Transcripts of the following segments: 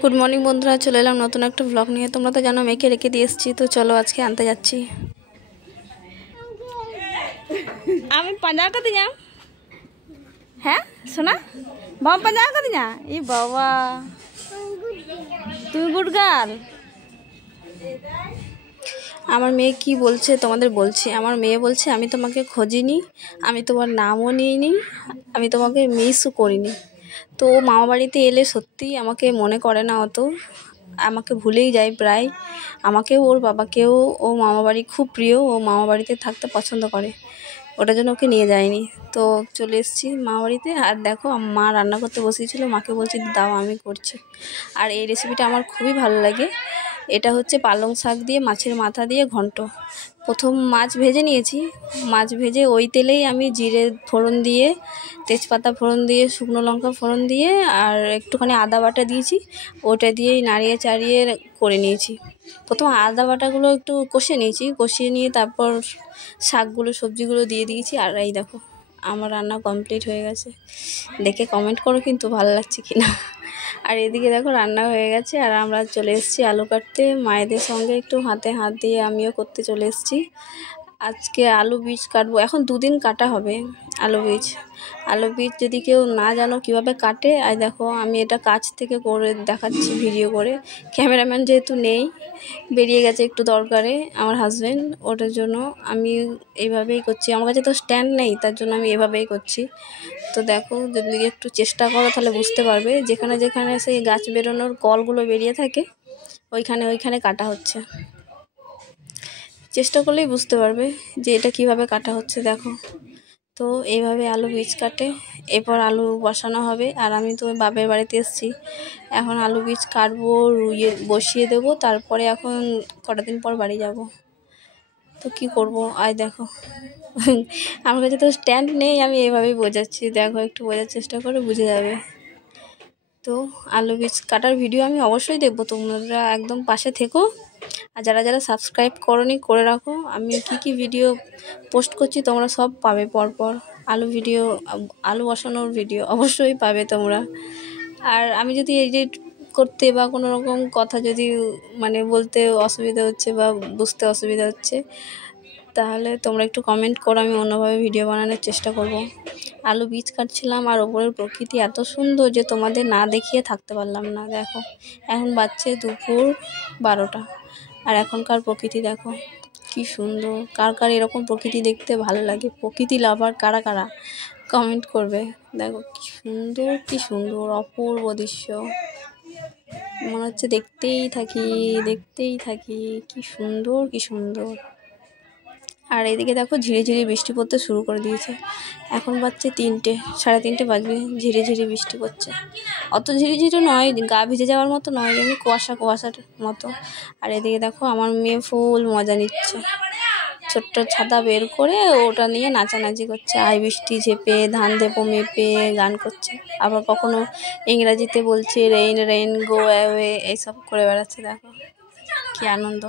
Good morning বন্ধুরা, চলে এলাম নতুন একটা ব্লগ নিয়ে। তোমরা তো জানো মেয়েকে রেখে দিয়ে এসেছি, তো চলো আজকে আনতে যাচ্ছি। আমি পাঞ্জাব করতে যাম। হ্যাঁ শোনা, বাবা পাঞ্জাব করতে যা। এই বাবা তুমি গুড গার্ল। আমার মেয়ে কি বলছে তোমাদের বলছি। আমার মেয়ে বলছে আমি তোমাকে খুঁজিনি, আমি তোমার নামও নিইনি, আমি তোমাকে মিসও করিনি। তো ও মামা বাড়িতে এলে সত্যিই আমাকে মনে করে না অত, আমাকে ভুলেই যায় প্রায়। আমাকেও ওর বাবাকেও ও মামা বাড়ি খুব প্রিয়, ও মামা বাড়িতে থাকতে পছন্দ করে, ওটার জন্য ওকে নিয়ে যায়নি। তো চলে এসেছি মামা বাড়িতে। আর দেখো মা রান্না করতে বসিয়েছিল, মাকে বলছি দাও আমি করছি। আর এই রেসিপিটা আমার খুবই ভালো লাগে। এটা হচ্ছে পালং শাক দিয়ে মাছের মাথা দিয়ে ঘন্ট। প্রথম মাছ ভেজে নিয়েছি, মাছ ভেজে ওই তেলেই আমি জিরে ফোড়ন দিয়ে, তেজপাতা ফোড়ন দিয়ে, শুকনো লঙ্কা ফোড়ন দিয়ে আর একটুখানি আদা বাটা দিয়েছি। ওটা দিয়েই নাড়িয়ে চাড়িয়ে করে নিয়েছি। প্রথম আদা বাটাগুলো একটু কষিয়ে নিয়েছি, কষিয়ে নিয়ে তারপর শাকগুলো সবজিগুলো দিয়ে দিয়েছি। আর এই দেখো আমার রান্না কমপ্লিট হয়ে গেছে। দেখে কমেন্ট করো কিন্তু ভালো লাগছে কি না। আর এদিকে দেখো রান্না হয়ে গেছে আর আমরা চলে এসেছি আলু কাটতে। মায়েদের সঙ্গে একটু হাতে হাত দিয়ে আমিও করতে চলে এসেছি। আজকে আলু বীজ কাটবো, এখন 2 দিন কাটা হবে আলু বীজ। আলু বীজ যদি কেউ না জানো কিভাবে কাটে, আর দেখো আমি এটা কাছ থেকে করে দেখাচ্ছি ভিডিও করে। ক্যামেরাম্যান যেহেতু নেই, বেরিয়ে গেছে একটু দরকারে আমার হাজব্যান্ড, ওটার জন্য আমি এইভাবেই করছি। আমার কাছে তো স্ট্যান্ড নেই, তার জন্য আমি এভাবেই করছি। তো দেখো যদি একটু চেষ্টা করো তাহলে বুঝতে পারবে, যেখানে যেখানে সেই গাছ বেরোনোর কলগুলো বেরিয়ে থাকে ওইখানে ওইখানে কাটা হচ্ছে। চেষ্টা করলেই বুঝতে পারবে যে এটা কিভাবে কাটা হচ্ছে। দেখো তো এইভাবে আলু বীজ কাটে, এরপর আলু বসানো হবে। আর আমি তো বাপের বাড়িতে এসেছি, এখন আলু বীজ কাটবো, রুইয়ে বসিয়ে দেবো, তারপরে এখন কটা দিন পর বাড়ি যাব। তো কি করব আয় দেখো আমার কাছে তো স্ট্যান্ড নেই, আমি এভাবেই বোঝাচ্ছি। দেখো একটু বোঝার চেষ্টা করে বুঝে যাবে। তো আলু বীজ কাটার ভিডিও আমি অবশ্যই দেখবো, তোমরা একদম পাশে থেকো। আর যারা যারা সাবস্ক্রাইব করোনি করে রাখো, আমি কি ভিডিও পোস্ট করছি তোমরা সব পাবে পরপর। আলু বসানোর ভিডিও অবশ্যই পাবে তোমরা। আর আমি যদি এডিট করতে বা কোনো রকম কথা যদি বলতে অসুবিধা হচ্ছে বা বুঝতে অসুবিধা হচ্ছে, তাহলে তোমরা একটু কমেন্ট করো, আমি অন্যভাবে ভিডিও বানানোর চেষ্টা করব। আলু বীজ কাটছিলাম আর ওপরের প্রকৃতি এত সুন্দর যে তোমাদের না দেখিয়ে থাকতে পারলাম না। দেখো এখন বাজছে দুপুর 12টা, আর এখনকার প্রকৃতি দেখো কি সুন্দর। কার কার এরকম প্রকৃতি দেখতে ভালো লাগে, প্রকৃতি লাভার কারা কারা কমেন্ট করবে। দেখো কি সুন্দর, কি সুন্দর অপূর্ব দৃশ্য, মনে হচ্ছে দেখতেই থাকি। কি সুন্দর, কি সুন্দর। আর এদিকে দেখো ঝিরে ঝিরে বৃষ্টি পড়তে শুরু করে দিয়েছে। এখন বাজছে 3টে, 3:30 বাজবে, ঝিরে ঝিরে বৃষ্টি পড়ছে। অত ঝিরে ঝিরে নয়, গা ভিজে যাওয়ার মতো নয়, এমনি কুয়াশার মতো। আর এদিকে দেখো আমার মেয়ে ফুল মজা নিচ্ছে, ছোট্ট ছাতা বের করে ওটা নিয়ে নাচানাচি করছে। আই বৃষ্টি ঝেপে ধান দেবো মেপে গান করছে, আবার কখনো ইংরাজিতে বলছে রেইন রেইন গো অ্যাওয়ে, এইসব করে বেড়াচ্ছে। দেখো কি আনন্দ।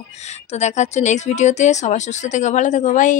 তো দেখা হচ্ছে নেক্সট ভিডিওতে। সবাই সুস্থ থেকো, ভালো থেকো, বাই।